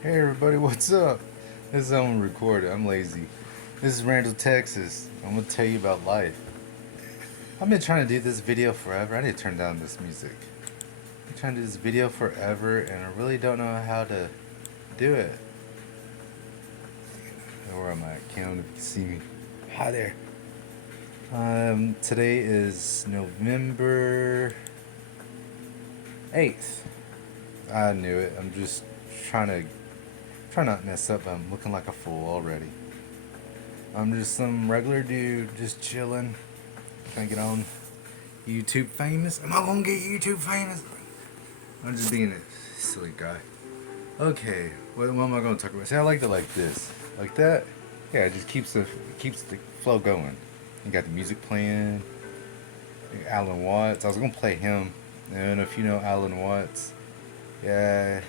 Hey everybody, what's up? This is on recorded. I'm lazy. This is Randall, Texas. I'm gonna tell you about life. I've been trying to do this video forever. I need to turn down this music. I'm trying to do this video forever, and I really don't know how to do it. Where am I? I can't know if you can see me. Hi there. Today is November 8th. I knew it. I'm just trying to try not to mess up. But I'm looking like a fool already. I'm just some regular dude, just chilling. Trying to get on YouTube famous. Am I gonna get YouTube famous? I'm just being a silly guy. Okay, what am I gonna talk about? See, I like it like this, like that. Yeah, it just keeps the flow going. You got the music playing. Alan Watts. I was gonna play him. I don't know if you know Alan Watts. Yeah,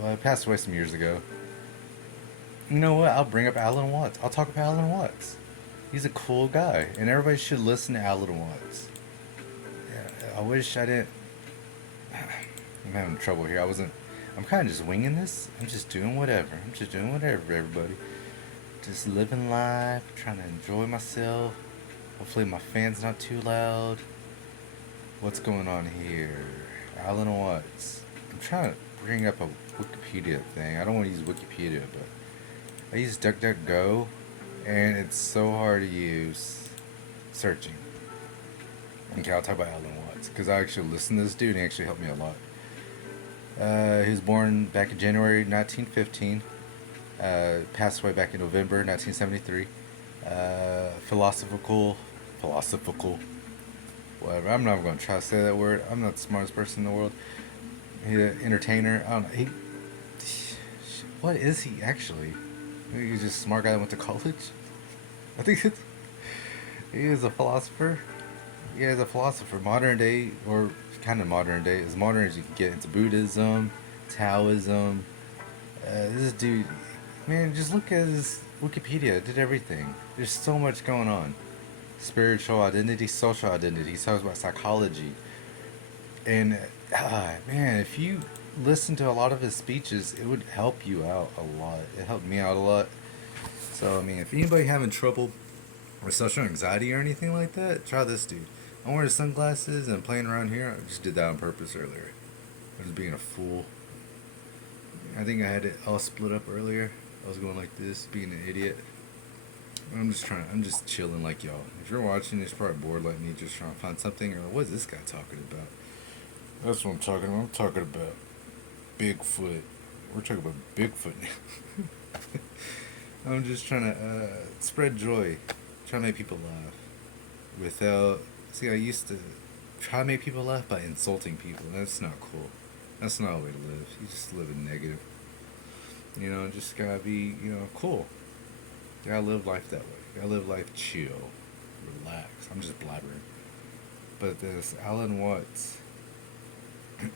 well, he passed away some years ago. You know what? I'll bring up Alan Watts. I'll talk about Alan Watts. He's a cool guy, and everybody should listen to Alan Watts. Yeah, I wish I didn't. I'm having trouble here. I'm kind of just winging this. I'm just doing whatever. I'm just doing whatever, everybody. Just living life, trying to enjoy myself. Hopefully, my fan's not too loud. What's going on here? Alan Watts. I'm trying to bring up a Wikipedia thing. I don't want to use Wikipedia, but I use DuckDuckGo, and it's so hard to use searching. Okay, I'll talk about Alan Watts because I actually listened to this dude and he actually helped me a lot. He was born back in January 1915, passed away back in November 1973. Philosophical, whatever. I'm not going to try to say that word. I'm not the smartest person in the world. He's an entertainer. I don't know. What is he actually? Maybe he's just a smart guy that went to college. I think he is a philosopher. Yeah, he's a philosopher. Modern day, or kind of modern day, as modern as you can get into Buddhism, Taoism. This dude, man, just look at his Wikipedia. It did everything. There's so much going on. Spiritual identity, social identity. He talks about psychology. And, man, if you listen to a lot of his speeches, it would help you out a lot. It helped me out a lot. So, I mean, if anybody having trouble with social anxiety or anything like that, try this dude. I'm wearing sunglasses and playing around here. I just did that on purpose earlier. I was being a fool. I think I had it all split up earlier. I was going like this, being an idiot. I'm just chilling like y'all. If you're watching, you're probably bored like me, just trying to find something. Or what is this guy talking about? That's what I'm talking about. I'm talking about Bigfoot. We're talking about Bigfoot now. I'm just trying to spread joy, try to make people laugh. Without, see, I used to try to make people laugh by insulting people. That's not cool. That's not a way to live. You just live in negative. Just gotta be, cool. You gotta live life that way. You gotta live life chill, relax. I'm just blabbering. But this Alan Watts,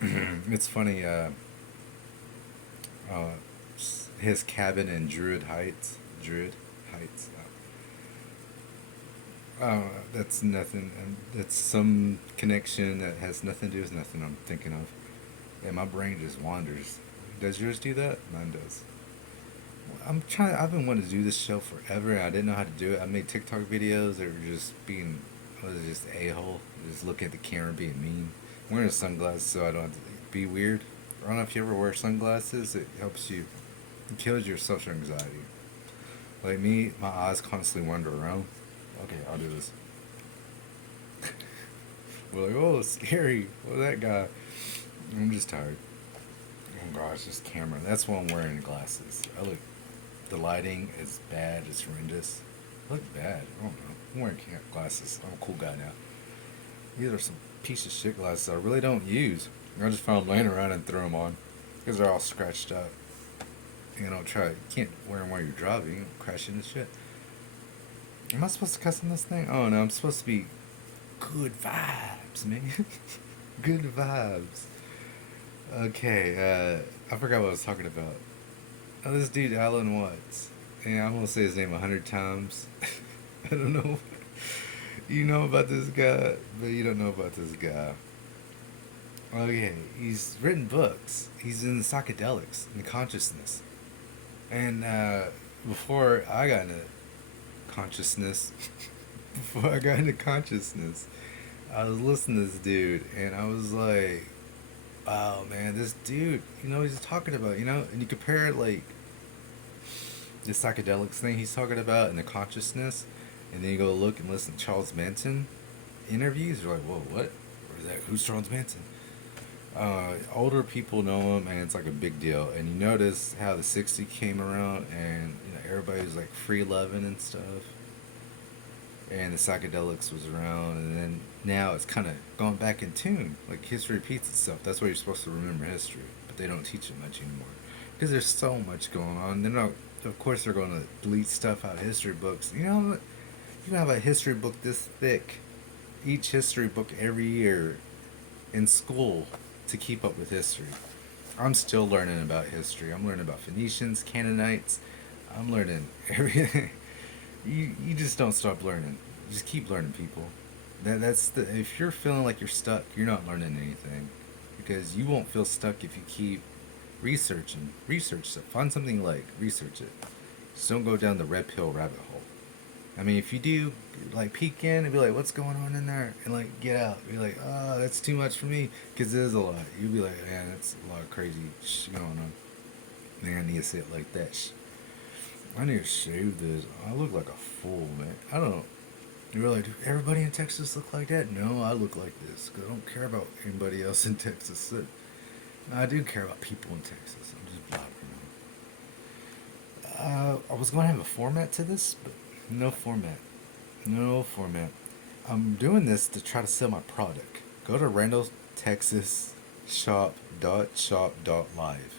it's funny. Uh, his cabin in Druid Heights. That's nothing. That's some connection that has nothing to do with nothing I'm thinking of. Yeah, my brain just wanders. Does yours do that? Mine does. I'm trying. I've been wanting to do this show forever, and I didn't know how to do it. I made TikTok videos that were just being, I was just a hole, just looking at the camera, being mean. I'm wearing sunglasses so I don't have to be weird. I don't know if you ever wear sunglasses. It helps you. It kills your social anxiety. Like me, my eyes constantly wander around. Okay, I'll do this. We're like, oh, scary. What that guy? I'm just tired. Oh gosh, this camera. That's why I'm wearing glasses. The lighting is bad. It's horrendous. I look bad. I don't know. I'm wearing glasses. I'm a cool guy now. These are some piece of shit glasses I really don't use. I just found them laying around and throw them on because they're all scratched up. Try. You can't wear them while you're driving. You crash into shit. Am I supposed to cuss on this thing? Oh no, I'm supposed to be good vibes, man. Good vibes. Okay, I forgot what I was talking about. Oh, this dude, Alan Watts. Yeah, I'm gonna say his name 100 times. I don't know. You know about this guy, but you don't know about this guy. Okay, he's written books. He's in the psychedelics, in the consciousness. And before I got into consciousness, before I got into consciousness, I was listening to this dude, and I was like, "Wow, man, this dude, what he's talking about, And you compare it like the psychedelics thing he's talking about and the consciousness, and then you go look and listen to Charles Manson interviews. You're like, whoa, what? Or is that who's Charles Manson? Older people know him, and it's like a big deal. And you notice how the '60s came around, and everybody was like free loving and stuff, and the psychedelics was around, and then now it's kind of going back in tune. Like history repeats itself. That's why you're supposed to remember history, but they don't teach it much anymore because there's so much going on. They're not, of course, they're going to delete stuff out of history books. You have a history book this thick, each history book every year in school to keep up with history. I'm still learning about history. I'm learning about Phoenicians, Canaanites. I'm learning everything. You just don't stop learning. You just keep learning, people. That's the if you're feeling like you're stuck, you're not learning anything, because you won't feel stuck if you keep researching. Research stuff. Find something you like. Research it. Just don't go down the red pill rabbit hole. I mean, if you do, like, peek in and be like, what's going on in there? And, like, get out. Be like, oh, that's too much for me. Because it is a lot. You'll be like, man, that's a lot of crazy shit going on. Man, I need to say it like that. I need to shave this. I look like a fool, man. I don't. You're like, do everybody in Texas look like that? No, I look like this. Because I don't care about anybody else in Texas. No, I do care about people in Texas. I'm just blabbering. I was going to have a format to this, but no format. No format. I'm doing this to try to sell my product. Go to randalltexasshop.shopfront.live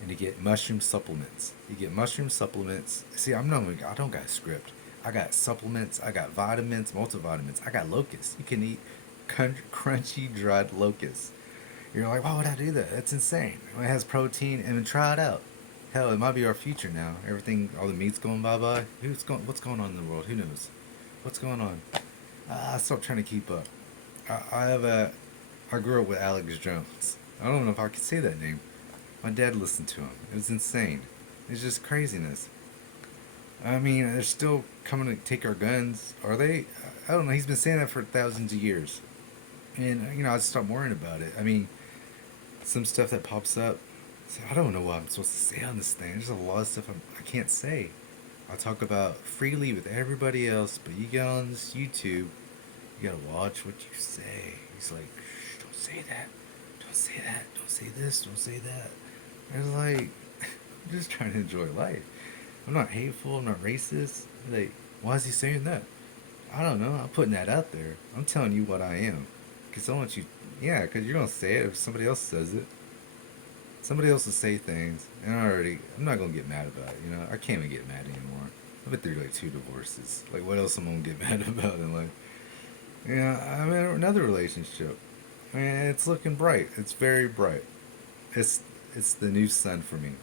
and you get mushroom supplements. You get mushroom supplements. See, I don't got a script. I got supplements. I got vitamins, multivitamins. I got locusts. You can eat crunchy dried locusts. You're like, why would I do that? That's insane. It has protein, and try it out. Hell, it might be our future now. Everything, all the meat's going bye bye. What's going on in the world? Who knows? What's going on? I stopped trying to keep up. I grew up with Alex Jones. I don't know if I could say that name. My dad listened to him. It was insane. It's just craziness. I mean, they're still coming to take our guns. Are they? I don't know. He's been saying that for thousands of years. And, I just stopped worrying about it. I mean, some stuff that pops up. So I don't know what I'm supposed to say on this thing. There's a lot of stuff I can't say. I talk about freely with everybody else, but you get on this YouTube, you gotta watch what you say. He's like, shh, don't say that. Don't say that. Don't say this. Don't say that. And it's like, I'm just trying to enjoy life. I'm not hateful. I'm not racist. Like, why is he saying that? I don't know. I'm putting that out there. I'm telling you what I am. Because I want you, yeah, because you're going to say it if somebody else says it. Somebody else will say things, and I'm not going to get mad about it, I can't even get mad anymore. I've been through like 2 divorces. Like, what else am I going to get mad about in life? I'm in another relationship. And it's looking bright. It's very bright. It's the new sun for me.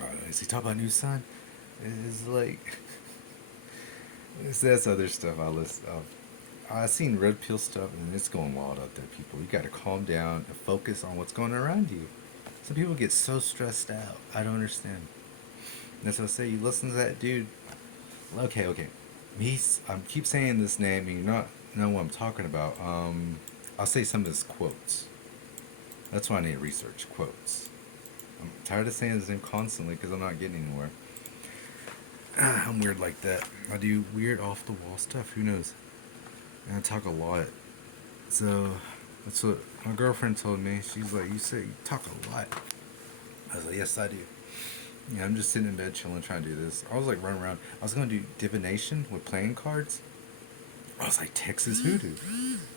Right, is he talking about new sun? It's like, that's other stuff I list. I've seen red pill stuff, and it's going wild out there, people. You got to calm down and focus on what's going on around you. Some people get so stressed out. I don't understand. That's what I say. You listen to that dude. Okay. I keep saying this name, and you not know what I'm talking about. I'll say some of his quotes. That's why I need to research quotes. I'm tired of saying his name constantly because I'm not getting anywhere. I'm weird like that. I do weird off the wall stuff. Who knows? And I talk a lot. So that's what my girlfriend told me. She's like, you talk a lot. I was like, yes, I do. Yeah, I'm just sitting in bed chilling, trying to do this. I was like running around. I was going to do divination with playing cards. I was like, Texas Hoodoo.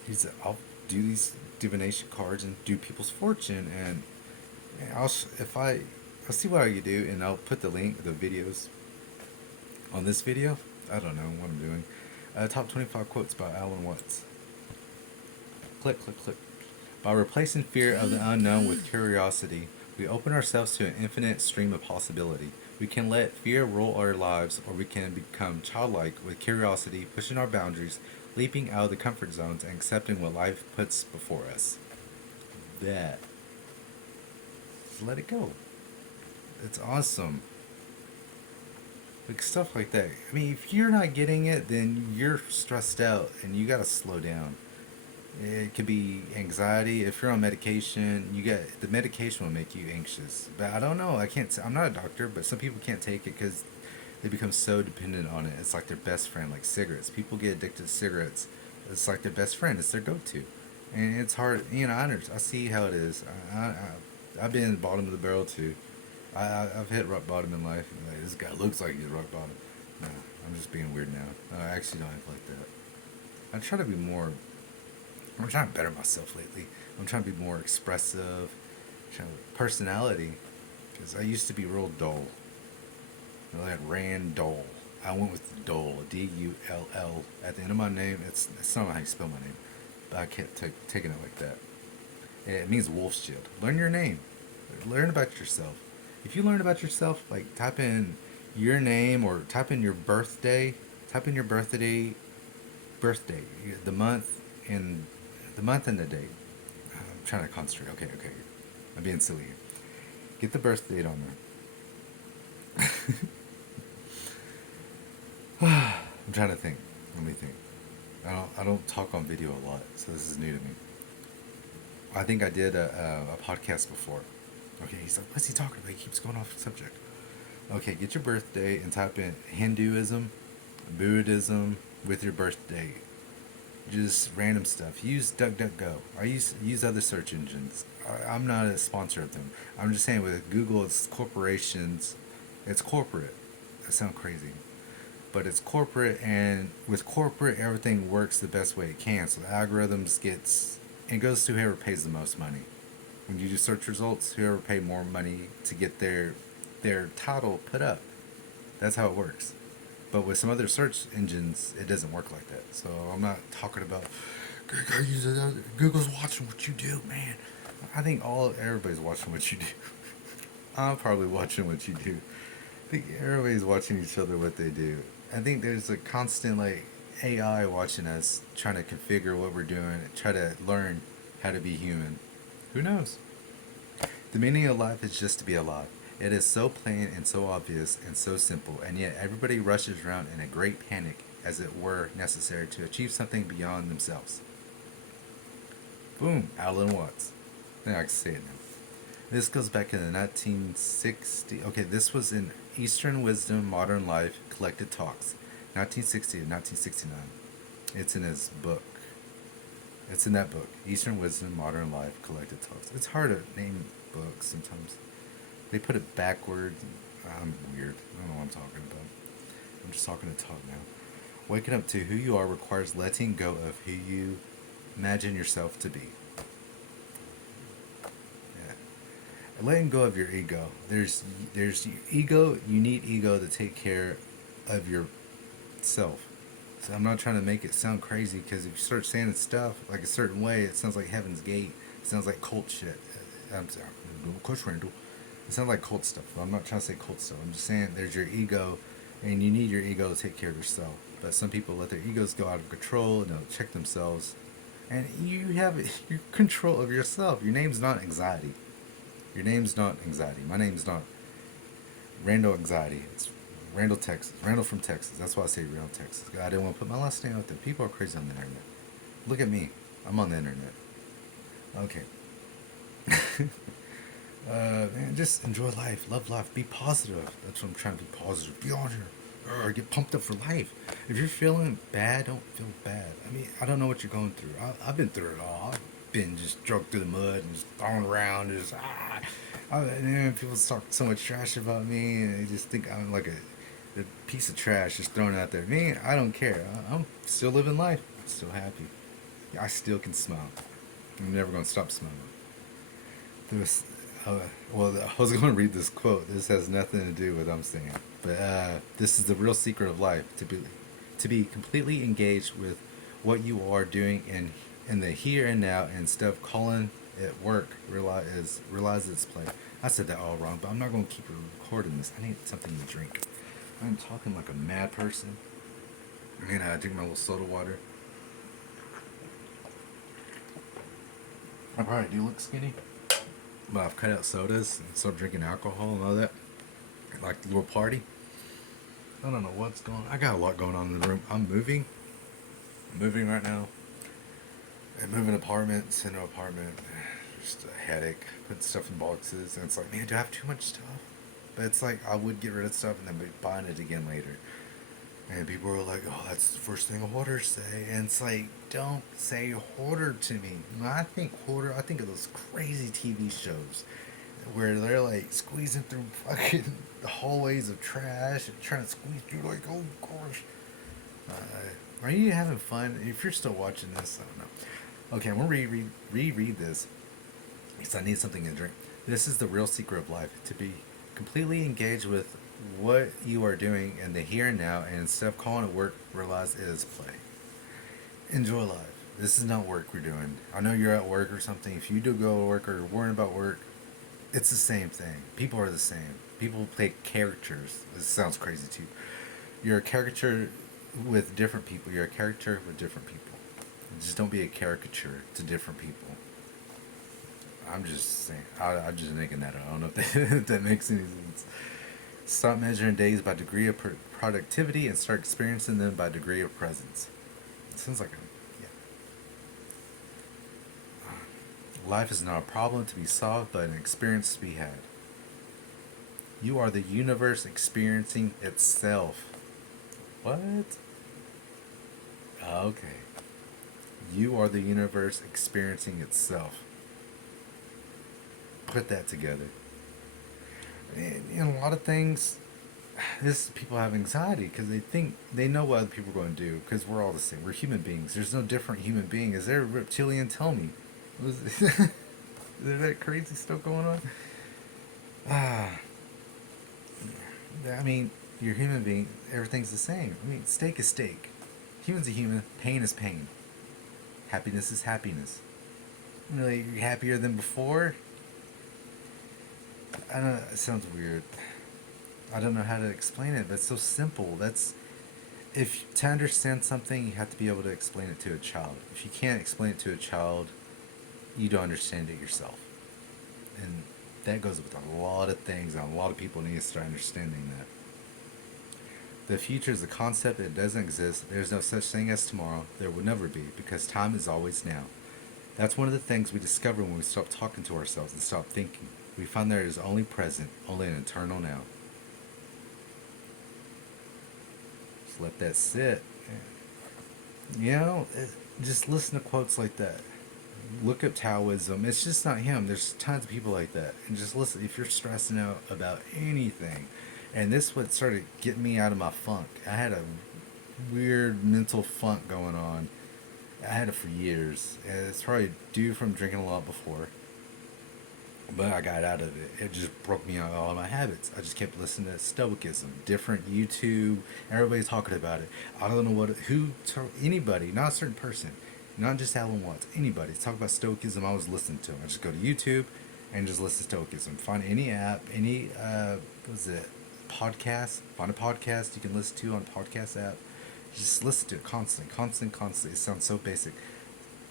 He said, I'll do these divination cards and do people's fortune. And I'll see what I can do, and I'll put the link, the videos on this video. I don't know what I'm doing. Top 25 quotes by Alan Watts. Click. By replacing fear of the unknown with curiosity, we open ourselves to an infinite stream of possibility. We can let fear rule our lives, or we can become childlike with curiosity, pushing our boundaries, leaping out of the comfort zones, and accepting what life puts before us. that. Just let it go. It's awesome. Like stuff like that. I mean, if you're not getting it, then you're stressed out and you gotta slow down. It could be anxiety. If you're on medication, you get the medication will make you anxious. But I don't know. I can't. I'm not a doctor, but some people can't take it because they become so dependent on it. It's like their best friend, like cigarettes. People get addicted to cigarettes. It's like their best friend. It's their go-to, and it's hard. You know, I see how it is. I've been at the bottom of the barrel too. I've hit rock bottom in life. Like, this guy looks like he's rock bottom. No, I'm just being weird now. I actually don't act like that. I try to be more. I'm trying to better myself lately. I'm trying to be more expressive, personality, because I used to be real dull. You know, like Randall. I went with the dull, Dull at the end of my name. It's not how you spell my name, but I kept taking it like that. It means wolf's shield. Learn your name. Learn about yourself. If you learn about yourself, like type in your name or type in your birthday. Type in your birthday, the month and the day. I'm trying to concentrate. Okay. I'm being silly here. Get the birth date on there. I'm trying to think. Let me think. I don't talk on video a lot, so this is new to me. I think I did a podcast before. Okay, he's like, what's he talking about? He keeps going off the subject. Okay, get your birthday and type in Hinduism, Buddhism with your birthday. Just random stuff. Use DuckDuckGo. I use other search engines. I'm not a sponsor of them. I'm just saying with Google, it's corporations. It's corporate. That sounds crazy. But it's corporate, and with corporate, everything works the best way it can. So the algorithms it goes to whoever pays the most money. When you do search results, whoever paid more money to get their title put up. That's how it works. But with some other search engines, it doesn't work like that. So I'm not talking about Google's watching what you do, man. I think everybody's watching what you do. I'm probably watching what you do. I think everybody's watching each other what they do. I think there's a constant AI watching us, trying to configure what we're doing, try to learn how to be human. Who knows? The meaning of life is just to be alive. It is so plain and so obvious and so simple, and yet everybody rushes around in a great panic, as it were necessary to achieve something beyond themselves. Boom, Alan Watts. I think I can say it now. This goes back in the 1960. Okay, this was in Eastern Wisdom, Modern Life, Collected Talks, 1960 to 1969. It's in his book. It's in that book, Eastern Wisdom, Modern Life, Collected Talks. It's hard to name books sometimes. They put it backwards. I'm weird. I don't know what I'm talking about. I'm just talking to talk now. Waking up to who you are requires letting go of who you imagine yourself to be. Yeah. Letting go of your ego. There's ego. You need ego to take care of yourself. So I'm not trying to make it sound crazy, because if you start saying stuff like a certain way, it sounds like Heaven's Gate. It sounds like cult shit. I'm sorry, Coach Randall. It sounds like cult stuff. But I'm not trying to say cult stuff. I'm just saying there's your ego, and you need your ego to take care of yourself. But some people let their egos go out of control and they'll check themselves. And you have your control of yourself. Your name's not anxiety. Your name's not anxiety. My name's not Randall Anxiety. It's Randall, Texas. Randall from Texas. That's why I say Randall, Texas. I didn't want to put my last name out there. People are crazy on the internet. Look at me. I'm on the internet. Okay. Man, just enjoy life. Love life. Be positive. That's what I'm trying to be positive. Be on here. Get pumped up for life. If you're feeling bad, don't feel bad. I mean, I don't know what you're going through. I've been through it all. I've been just dragged through the mud and just thrown around. And people talk so much trash about me, and they just think I'm like a piece of trash just thrown out there. Me, I don't care. I'm still living life. I'm still happy. I still can smile. I'm never going to stop smiling. I was going to read this quote. This has nothing to do with what I'm saying. But this is the real secret of life, to be completely engaged with what you are doing in the here and now, and instead of calling it work, realize its play. I said that all wrong, but I'm not going to keep recording this. I need something to drink. I'm talking like a mad person. I'm going to drink my little soda water. I probably do look skinny, but I've cut out sodas and stopped drinking alcohol and all that. Like the little party. I don't know what's going on. I got a lot going on in the room. I'm moving. I'm moving right now. I'm moving apartments into apartment. Just a headache. Putting stuff in boxes. And it's like, man, do I have too much stuff? But it's like, I would get rid of stuff and then be buying it again later. And people are like, oh, that's the first thing a hoarder say. And it's like, don't say hoarder to me. When I think hoarder, I think of those crazy TV shows where they're like squeezing through fucking hallways of trash and trying to squeeze through like, oh gosh. Are you having fun? If you're still watching this, I don't know. Okay, I'm gonna reread this because I need something to drink. This is the real secret of life: to be completely engaged with what you are doing in the here and now, and instead of calling it work, realize it is play. Enjoy life. This is not work we're doing. I know you're at work or something. If you do go to work or you're worrying about work, it's the same thing. People are the same. People play characters. This sounds crazy too. You're a caricature with different people. You're a character with different people. Just don't be a caricature to different people. I'm just saying. I'm just making that up. I don't know if if that makes any sense. Stop measuring days by degree of productivity and start experiencing them by degree of presence. It sounds like yeah. Life is not a problem to be solved, but an experience to be had. You are the universe experiencing itself. What? Okay. You are the universe experiencing itself. Put that together. And a lot of things, this people have anxiety because they think they know what other people are going to do because we're all the same. We're human beings. There's no different human being. Is there a reptilian? Tell me. Is there that crazy stuff going on? Ah, I mean, you're a human being. Everything's the same. I mean, steak is steak. Human's a human. Pain is pain. Happiness is happiness. Really, you're happier than before? I don't know. It sounds weird. I don't know how to explain it, but it's so simple. That's if to understand something, you have to be able to explain it to a child. If you can't explain it to a child, you don't understand it yourself. And that goes with a lot of things, and a lot of people need to start understanding that. The future is a concept that doesn't exist. There's no such thing as tomorrow. There will never be, because time is always now. That's one of the things we discover when we stop talking to ourselves and stop thinking. We find there is only present, only an eternal now. Just let that sit. You know, just listen to quotes like that. Look up Taoism. It's just not him. There's tons of people like that. And just listen. If you're stressing out about anything, and this is what started getting me out of my funk. I had a weird mental funk going on. I had it for years. And it's probably due from drinking a lot before. But I got out of it. It just broke me out of all of my habits. I just kept listening to stoicism, different YouTube. Everybody's talking about it. I don't know anybody, not a certain person, not just Alan Watts, anybody. Talk about stoicism. I was listening to them. I just go to YouTube and just listen to stoicism. Find any app, any what was it, podcast. Find a podcast you can listen to on a podcast app. Just listen to it constant. It sounds so basic,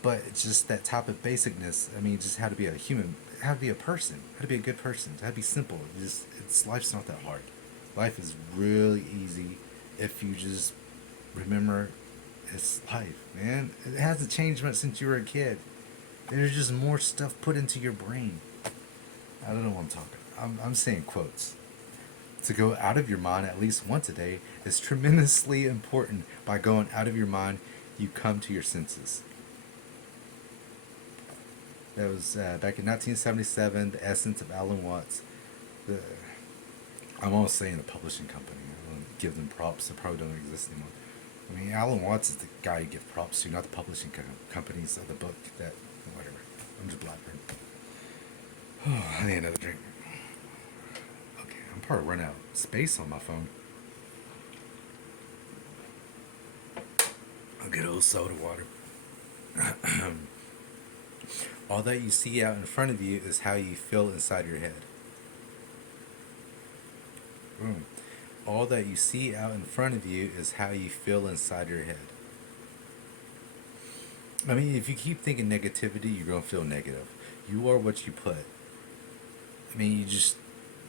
but it's just that type of basicness. I mean, just how to be a human, how to be a person, how to be a good person, how to be simple. Life's not that hard. Life is really easy if you just remember it's life, man. It hasn't changed much since you were a kid. There's just more stuff put into your brain. I don't know what I'm talking. I'm saying quotes. To go out of your mind at least once a day is tremendously important. By going out of your mind, you come to your senses. That was back in 1977, The Essence of Alan Watts. I'm almost saying the publishing company. I don't give them props. They probably don't exist anymore. I mean, Alan Watts is the guy you give props to, not the publishing companies of the book. That whatever. I'm just blabbering. Oh, I need another drink. Okay, I'm probably running out of space on my phone. I'll get a little soda water. All that you see out in front of you is how you feel inside your head. All that you see out in front of you is how you feel inside your head. I mean, if you keep thinking negativity, you're gonna feel negative. You are what you put. I mean,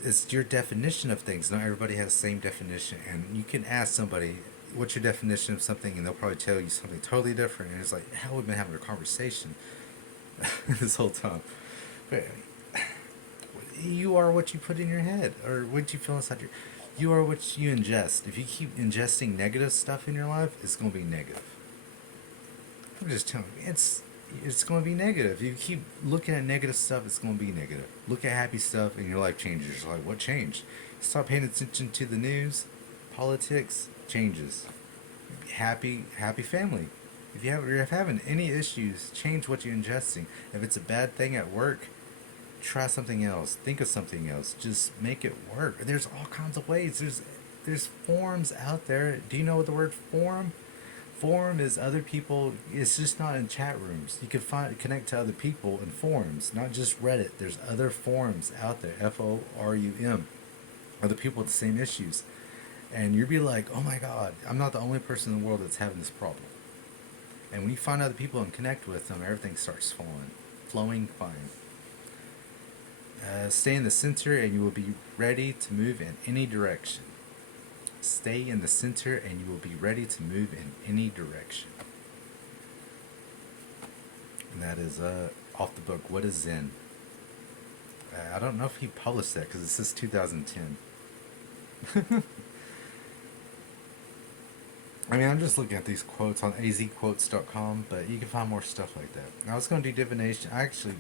it's your definition of things. Not everybody has the same definition, and you can ask somebody, "What's your definition of something?" and they'll probably tell you something totally different. And it's like, how we've been having a conversation this whole time. But you are what you put in your head, or what you feel inside your. You are what you ingest. If you keep ingesting negative stuff in your life, it's gonna be negative. I'm just telling you, it's going to be negative. If you keep looking at negative stuff, it's going to be negative. Look at happy stuff, and your life changes. You're like, what changed? Stop paying attention to the news, politics changes. Happy family. If you're having any issues, change what you're ingesting. If it's a bad thing at work, try something else. Think of something else. Just make it work. There's all kinds of ways. There's forums out there. Do you know what the word forum? Forum is other people. It's just not in chat rooms. You can connect to other people in forums, not just Reddit. There's other forums out there. FORUM. Other people with the same issues, and you'll be like, oh my God, I'm not the only person in the world that's having this problem. And when you find other people and connect with them, everything starts flowing fine. Stay in the center, and you will be ready to move in any direction. Stay in the center and you will be ready to move in any direction. And that is off the book, What is Zen? I don't know if he published that because it says 2010. I mean, I'm just looking at these quotes on azquotes.com, but you can find more stuff like that. I was going to do divination. I actually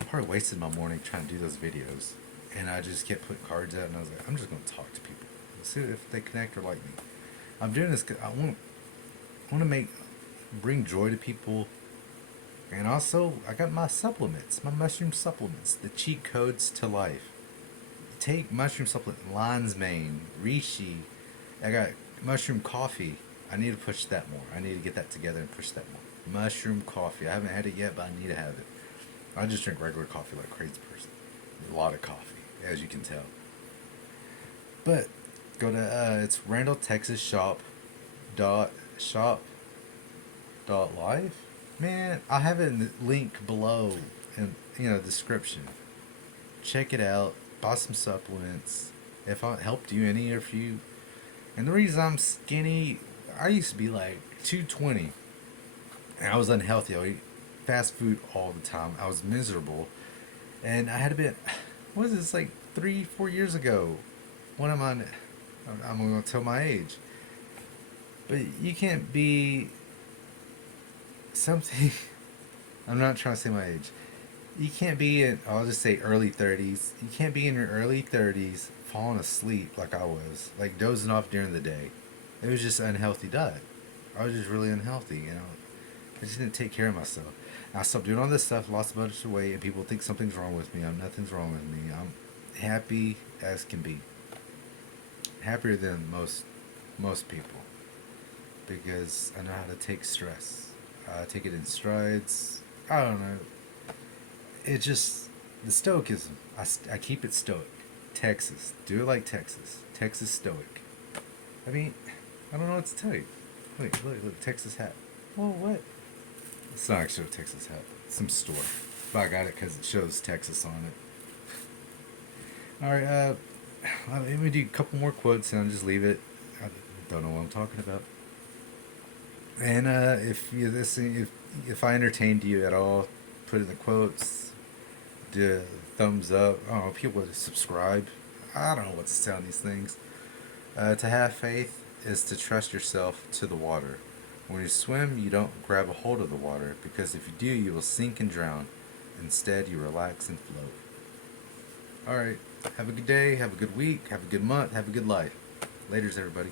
probably wasted my morning trying to do those videos. And I just kept putting cards out, and I was like, I'm just going to talk to people. See if they connect or like me. I'm doing this because I want to bring joy to people, and also I got my supplements, my mushroom supplements, the cheat codes to life. Take mushroom supplement, lion's mane, reishi. I got mushroom coffee. I need to push that more. I need to get that together and push that more. Mushroom coffee. I haven't had it yet, but I need to have it. I just drink regular coffee like a crazy person. A lot of coffee, as you can tell. But go to it's randalltexasshop.shopfront.live. Man, I have it in the link below in description. Check it out. Buy some supplements. If I helped you any of you. And the reason I'm skinny, I used to be like 220. And I was unhealthy. I would eat fast food all the time. I was miserable. And I had been, what is this, like 3-4 years ago? I'm going to tell my age. But you can't be something. I'm not trying to say my age. You can't be in, I'll just say early 30s. You can't be in your early 30s falling asleep like I was. Like dozing off during the day. It was just an unhealthy diet. I was just really unhealthy, I just didn't take care of myself. I stopped doing all this stuff, lost a bunch of weight, and people think something's wrong with me. Nothing's wrong with me. I'm happy as can be. Happier than most people, because I know how to take stress. I take it in strides. I don't know. It's just the stoicism. I keep it stoic. Texas. Do it like Texas. Texas stoic. I mean, I don't know what to tell you. Wait, look, Texas hat. Whoa, what? It's not actually a Texas hat. It's some store. But I got it because it shows Texas on it. Alright, let me do a couple more quotes and I'll just leave it. I don't know what I'm talking about. And if you listen, if I entertained you at all, put in the quotes, do thumbs up. I don't know, people would subscribe. I don't know what to say on these things. To have faith is to trust yourself to the water. When you swim, you don't grab a hold of the water, because if you do, you will sink and drown. Instead, you relax and float. Alright, have a good day, have a good week, have a good month, have a good life. Laters, everybody.